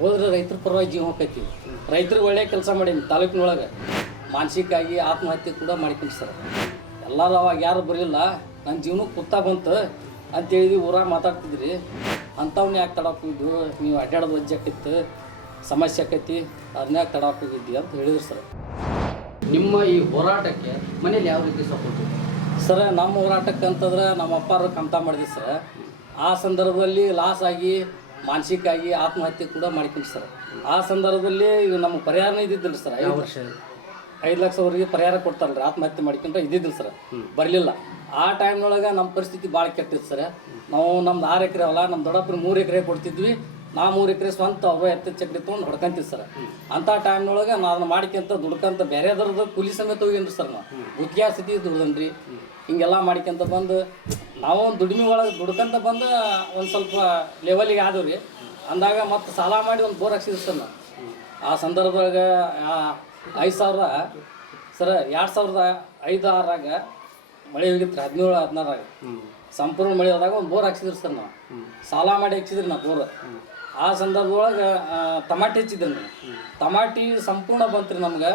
ಹೋದ್ರೆ ರೈತರ ಪರವಾಗಿ ಜೀವ ಹೋಗೈತಿ. ರೈತರಿಗೆ ಒಳ್ಳೆ ಕೆಲಸ ಮಾಡೀನಿ ತಾಲೂಕಿನೊಳಗೆ. ಮಾನಸಿಕವಾಗಿ ಆತ್ಮಹತ್ಯೆ ಕೂಡ ಮಾಡ್ಕೊಂಡು ಸರ್. ಎಲ್ಲರೂ ಅವಾಗ ಯಾರು ಬರಲಿಲ್ಲ, ನನ್ನ ಜೀವನಕ್ಕೆ ಕುತ್ತ ಬಂತು ಅಂತೇಳಿ ಊರಾಗ ಮಾತಾಡ್ತಿದ್ರಿ. ಅಂಥವ್ನ ಯಾಕೆ ತಡಕ್ಕೆ ಹೋಗಿದ್ದು, ನೀವು ಅಡ್ಡಾಡೋದು ವಜ್ಜೆ ಆಕೈತಿ, ಸಮಸ್ಯೆ ಆಕೈತಿ, ಅದನ್ನ ಯಾಕೆ ತಡಕ್ಕೆ ಹೋಗಿದ್ದಿ ಅಂತ ಹೇಳಿದ್ರು ಸರ್. ನಿಮ್ಮ ಈ ಹೋರಾಟಕ್ಕೆ ಮನೇಲಿ ಯಾವ ರೀತಿ ಸಪೋರ್ಟ್ ಇದೆ ಸರ್? ನಮ್ಮ ಹೋರಾಟಕ್ಕೆ ಅಂತಂದ್ರೆ ನಮ್ಮ ಅಪ್ಪಾರು ಕಮ್ತಾ ಮಾಡಿದ್ವಿ ಸರ್. ಆ ಸಂದರ್ಭದಲ್ಲಿ ಲಾಸ್ ಆಗಿ ಮಾನಸಿಕವಾಗಿ ಆತ್ಮಹತ್ಯೆ ಕೂಡ ಮಾಡ್ಕೊಂಡು ಸರ್. ಆ ಸಂದರ್ಭದಲ್ಲಿ ಈಗ ನಮ್ಗೆ ಪರಿಹಾರನೇ ಇದ್ದಿದ್ದಿಲ್ಲ ಸರ್. 5 ಲಕ್ಷವರೆಗೆ ಪರಿಹಾರ ಕೊಡ್ತಾರಲ್ರಿ, ಆತ್ಮಹತ್ಯೆ ಮಾಡ್ಕೊಂಡ್ರೆ ಇದ್ದಿದ್ದಿಲ್ಲ ಸರ್, ಬರಲಿಲ್ಲ. ಆ ಟೈಮ್ನೊಳಗೆ ನಮ್ಮ ಪರಿಸ್ಥಿತಿ ಭಾಳ ಕೆಟ್ಟಿತ್ತು ಸರ್. ನಾವು ನಮ್ದು 6 ಎಕರೆ ಹೊಲ, ನಮ್ಮ ದೊಡ್ಡಪ್ಪನ 3 ಎಕರೆ ಕೊಡ್ತಿದ್ವಿ. ನಾ 3 ಎಕರೆ ಸ್ವಂತ ಅವರು ಎತ್ತ ಚಕ್ರಿ ತೊಗೊಂಡು ಹೊಡ್ಕೊಂತೀವಿ ಸರ್. ಅಂಥ ಟೈಮ್ನೊಳಗೆ ನಾನು ಮಾಡ್ಕೊಂತ ದುಡ್ಕಂತ ಬೇರೆದವ್ರದ್ದು ಕೂಲಿ ಸಮೇತ ಹೋಗೇನ್ರಿ ಸರ್. ನಾವು ಗುತ್ತಿಗೆ ಸ್ಥಿತಿ ದುಡ್ದನ್ರಿ. ಹಿಂಗೆಲ್ಲ ಮಾಡ್ಕೊಂತ ಬಂದು ನಾವು ದುಡಿಮೆ ಒಳಗೆ ದುಡ್ಕಂತ ಬಂದು ಒಂದು ಸ್ವಲ್ಪ ಲೆವೆಲಿಗೆ ಆದವು ರೀ. ಅಂದಾಗ ಮತ್ತು ಸಾಲ ಮಾಡಿ ಒಂದು ಬೋರ್ ಹಾಕ್ಸಿದ್ವಿ ಸರ್ ನಾವು. ಆ ಸಂದರ್ಭದೊಳಗೆ 5,000 ಸರ್ 2005-6 ಮಳೆ ಹೋಗಿತ್ತು. 17-16 ಸಂಪೂರ್ಣ ಮಳೆ ಹೋದಾಗ ಒಂದು ಬೋರ್ ಹಾಕ್ಸಿದ್ರಿ ಸರ್. ನಾವು ಸಾಲ ಮಾಡಿ ಹಾಕ್ಸಿದ್ರಿ ನಾವು ಬೋರ್. ಆ ಸಂದರ್ಭದೊಳಗೆ ಟಮಾಟಿ ಹಚ್ಚಿದ್ರಿ ನಾವು. ಟಮಾಟಿ ಸಂಪೂರ್ಣ ಬಂತ್ರಿ ನಮ್ಗೆ.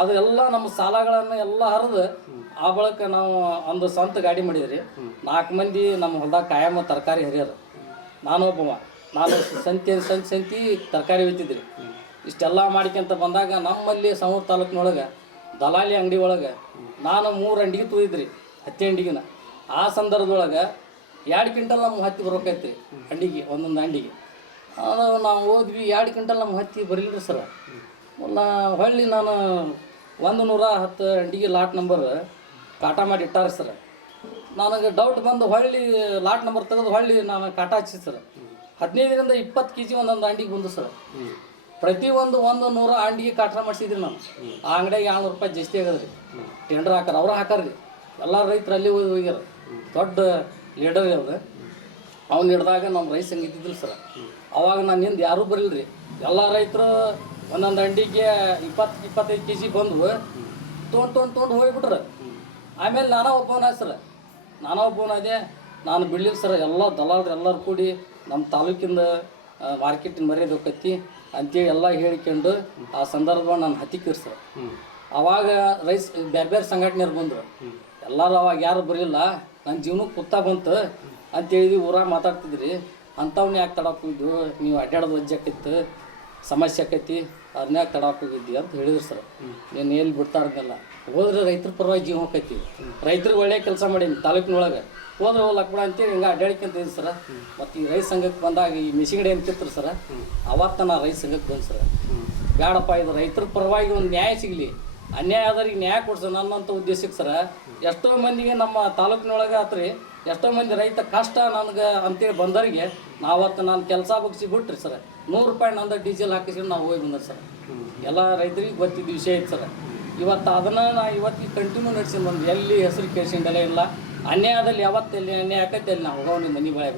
ಅದು ಎಲ್ಲ ನಮ್ಮ ಸಾಲಗಳನ್ನು ಎಲ್ಲ ಹರಿದು ಆ ಬಳಿಕ ನಾವು ಒಂದು ಸ್ವಂತ ಗಾಡಿ ಮಾಡಿದ್ರಿ. 4 ಮಂದಿ ನಮ್ಮ ಹೊಲ್ದಾಗ ಕಾಯಮ್ಮ ತರಕಾರಿ ಹರಿಯೋರು. ನಾನು ಸಂತಿ ತರಕಾರಿ ಒಯ್ತಿದ್ರಿ. ಇಷ್ಟೆಲ್ಲ ಮಾಡ್ಕೊಂತ ಬಂದಾಗ ನಮ್ಮಲ್ಲಿ ಸವಣೂರು ತಾಲೂಕಿನೊಳಗೆ ದಲಾಲಿ ಅಂಗಡಿ ಒಳಗೆ ನಾನು 3 ಅಂಡಿಗೆ ತುಳಿದ್ರಿ, ಹತ್ತಿ ಅಂಡಿಗೆನ. ಆ ಸಂದರ್ಭದೊಳಗೆ 2 ಕ್ವಿಂಟಲ್ ನಮ್ಮ ಹತ್ತಿ ಬರ್ಬೇಕೈತ್ರಿ ಅಂಡಿಗೆ, ಒಂದೊಂದು ಅಂಡಿಗೆ. ಅದು ನಾವು ಹೋದ್ವಿ, 2 ಕ್ವಿಂಟಲ್ ನಮ್ಮ ಹತ್ತಿ ಬರಲಿಲ್ಲ ಸರ್. ಹೊಳ್ಳಿ ನಾನು 110 ಅಂಡಿಗೆ ಲಾಟ್ ನಂಬರ್ ಕಾಟ ಮಾಡಿ ಇಟ್ಟಾರೆ ಸರ್. ನನಗೆ ಡೌಟ್ ಬಂದು ಹೊಳ್ಳಿ ಲಾಟ್ ನಂಬರ್ ತೆಗೆದು ಹೊಳ್ಳಿ ನಾನು ಕಾಟ ಹಚ್ಚಿ ಸರ್. 15ರಿಂದ 20 kg ಒಂದೊಂದು ಅಂಡಿಗೆ ಬಂದು ಸರ್. ಪ್ರತಿಯೊಂದು 100 ಅಂಡಿಗೆ ಕಾಟ ಮಾಡಿಸಿದ್ರಿ ನಾನು. ಆ ಅಂಗಡಿಗೆ 200 ರೂಪಾಯಿ ಜಾಸ್ತಿ ಆಗದ್ರಿ. ಟೆಂಡರ್ ಹಾಕಾರ, ಅವ್ರು ಹಾಕಾರ್ರಿ. ಎಲ್ಲ ರೈತರು ಅಲ್ಲಿ ಹೋಗ್ಯಾರ. ದೊಡ್ಡ ಲೀಡರ್ ಅವ್ರು. ಅವ್ನು ಹಿಡ್ದಾಗ ನಮ್ಮ ರೈತ ಸಂಘ ಇದ್ದಿದ್ದಿಲ್ಲ ಸರ್. ಅವಾಗ ನಾನು ಹಿಂದೆ ಯಾರೂ ಬರಲಿಲ್ಲ ರೀ. ಎಲ್ಲ ರೈತರು ಒಂದೊಂದು ಅಂಡಿಗೆ 20-25 kg ಬಂದು ತೊಗೊಂಡು ಹೋಗ್ಬಿಟ್ರೆ. ಆಮೇಲೆ ನಾನಾ ಒಬ್ಬವನಾದೆ ಸರ್. ನಾನು ಬಿಡ್ಲಿಲ್ಲ ಸರ್. ಎಲ್ಲ ದಲಾಲ್ರು ಎಲ್ಲರೂ ಕೂಡಿ ನಮ್ಮ ತಾಲೂಕಿಂದ ಮಾರ್ಕೆಟಿನ ಮರ್ಯಾದೆ ಹೋಗತ್ತಿ ಅಂತೇಳಿ ಎಲ್ಲ ಹೇಳಿಕೊಂಡು ಆ ಸಂದರ್ಭದಲ್ಲಿ ನಾನು ಹತ್ತಿಕ್ಕಿರಿ ಸರ್. ಅವಾಗ ಬೇರೆ ಬೇರೆ ಸಂಘಟನೆಯವ್ರು ಬಂದರು. ಎಲ್ಲರೂ ಅವಾಗ ಯಾರು ಬರಲಿಲ್ಲ, ನನ್ನ ಜೀವನಕ್ಕೆ ಕುತ್ತ ಬಂತು ಅಂತೇಳಿ ಊರಾಗ ಮಾತಾಡ್ತಿದ್ರಿ. ಅಂಥವ್ನ ಯಾಕೆ ತಡಕ್ಕೆ ಹೋಗಿದ್ದು, ನೀವು ಅಡ್ಡಾಡೋದು ವಜ್ಜೆ ಆಕೈತಿ, ಸಮಸ್ಯೆ ಆಕೈತಿ, ಅದನ್ನ ಯಾಕೆ ತಡಕ್ಕೆ ಹೋಗಿದ್ದಿ ಅಂತ ಹೇಳಿದ್ರು ಸರ್. ನೀನು ಎಲ್ಲಿ ಬಿಡ್ತಾರಲ್ಲ, ಹೋದ್ರೆ ರೈತರ ಪರವಾಗಿ ಜೀವ ಹೋಗೈತಿ. ರೈತರಿಗೆ ಒಳ್ಳೆ ಕೆಲಸ ಮಾಡೀನಿ ತಾಲೂಕಿನೊಳಗೆ. ಹೋದ್ರೆ ಹೋಗ್ಲಕ್ಬಿಡ ಅಂತೇಳಿ ಹಿಂಗೆ ಅಡ್ಡಾಡ್ಕೊಂತ ಇದ್ದೀನಿ ಸರ್. ಮತ್ತು ಈ ರೈತ ಸಂಘಕ್ಕೆ ಬಂದಾಗ ಈ ಮಿಷಿಗಡೆ ಅಂತಿತ್ತು ಸರ್. ಅವತ್ತು ನಾನು ರೈತ ಸಂಘಕ್ಕೆ ಬಂದು ಸರ್, ಬೇಡಪ್ಪ ಇದು ರೈತರ ಪರವಾಗಿ ಒಂದು ನ್ಯಾಯ ಸಿಗಲಿ, ಅನ್ಯಾಯ ಆದವ್ರಿಗೆ ನ್ಯಾಯ ಕೊಡ್ಸೋ ನನ್ನಂಥ ಉದ್ದೇಶಕ್ಕೆ ಸರ್. ಎಷ್ಟೋ ಮಂದಿಗೆ ನಮ್ಮ ತಾಲೂಕಿನೊಳಗೆ ಆತ್ರಿ, ಎಷ್ಟೋ ಮಂದಿ ರೈತ ಕಷ್ಟ ನನಗೆ ಅಂತೇಳಿ ಬಂದವರಿಗೆ ನಾವತ್ತು ನಾನು ಕೆಲಸ ಬಗ್ಸಿ ಬಿಟ್ರಿ ಸರ್. 100 ರೂಪಾಯಿ ನಂದು ಡೀಸೆಲ್ ಹಾಕಿಸ್ಕೊಂಡು ನಾವು ಹೋಗಿ ಬಂದ್ರೆ ಸರ್. ಎಲ್ಲ ರೈತರಿಗೆ ಗೊತ್ತಿದ್ದ ವಿಷಯ ಐತೆ ಸರ್. ಇವತ್ತು ಅದನ್ನು ನಾನು ಇವತ್ತಿಗೆ ಕಂಟಿನ್ಯೂ ನಡೆಸಿ ಬಂದು ಎಲ್ಲಿ ಹೆಸರು ಕೇಳಿಸಿಂದಲೇ ಇಲ್ಲ. ಅನ್ಯಾಯದಲ್ಲಿ ಯಾವತ್ತು ಎಲ್ಲಿ ಅನ್ಯಾಯ ಆಕೈತೆ ಅಲ್ಲಿ ನಾವು ಹೋಗೋ ಮನೆ ಬಳೆ